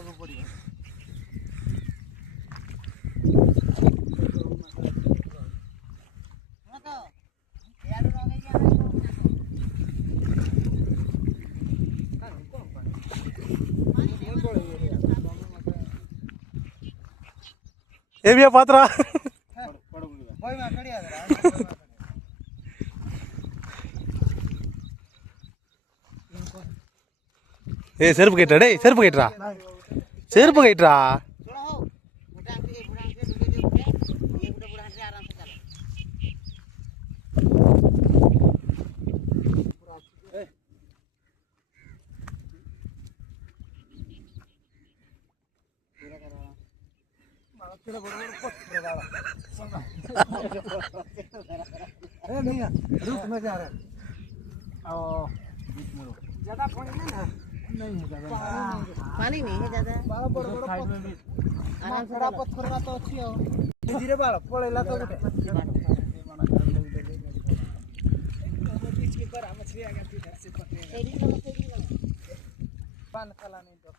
को पड़ियो ना तो यार लगे क्या ये भी पात्रा भाई मैं खड़ी आ रहा ए செருப்பு கேட்டா டேய் செருப்பு கேட்டா செருப்பு கேட்டா थोड़ा हो बुढ़ा के वीडियो दे ये बुढ़ा से आराम से चला तेरा बड़ा पत्थर वाला ए नहीं रुक मैं जा रहा ओ बीच में रुक ज्यादा पानी नहीं ना नहीं है ज्यादा पानी नहीं है ज्यादा बाल बड़ बड़ साइड में भी आराम से बड़ा पत्थर का तो अच्छी हो धीरे बाल पड़ेला तो उठे बीच के पर मछली आ गया इधर से पकड़े पान काला नहीं तो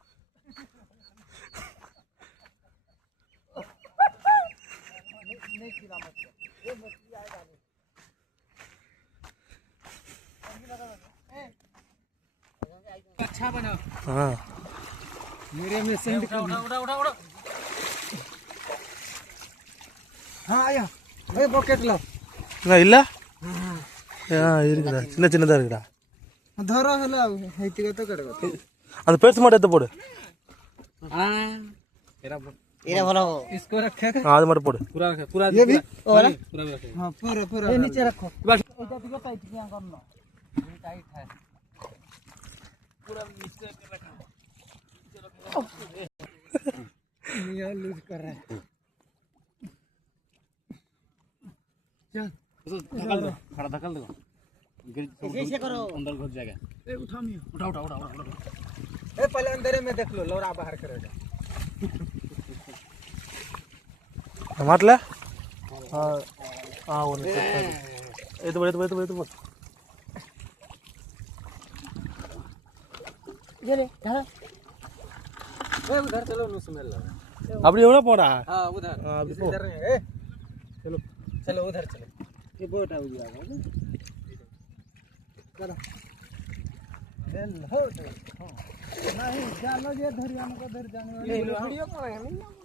नहीं खिला मत ये मछली आएगा नहीं अच्छा बना हां मेरे में सेंड कर उड़ा हां आया ए बकेट लो இல்ல இருக்குடா சின்ன சின்னதா இருக்குடா धरो हला हेतिगा तो कड़गा அந்த பெருசு மட்டும் எடுத்து போடு हां एरा भलो इसको रखे அது மட்டும் போடு पूरा ये भी वाला पूरा रखे हां पूरा ये नीचे रखो इधर दिखो टाइट क्या करना ये टाइट है पूरा नीचे रखा ये लूज कर रहा है चल धकल दो खड़ा धकल दो ऐसे करो अंदर घुस जाएगा ए उठा मिया उठा ए पहले अंदर में देख लो लौरा बाहर करेगा मारला हां हां वो ये तो बोल ये ले धर ए उधर चलो नु स्मेल लगा அப்படி எவ்வளவு போடா हां उधर इधर नहीं ए चलो चलो उधर चलो ये बोट आ गया चलो चल हो नहीं जानो ये धर जाने का धर जाने वाली वीडियो पड़ेगा नहीं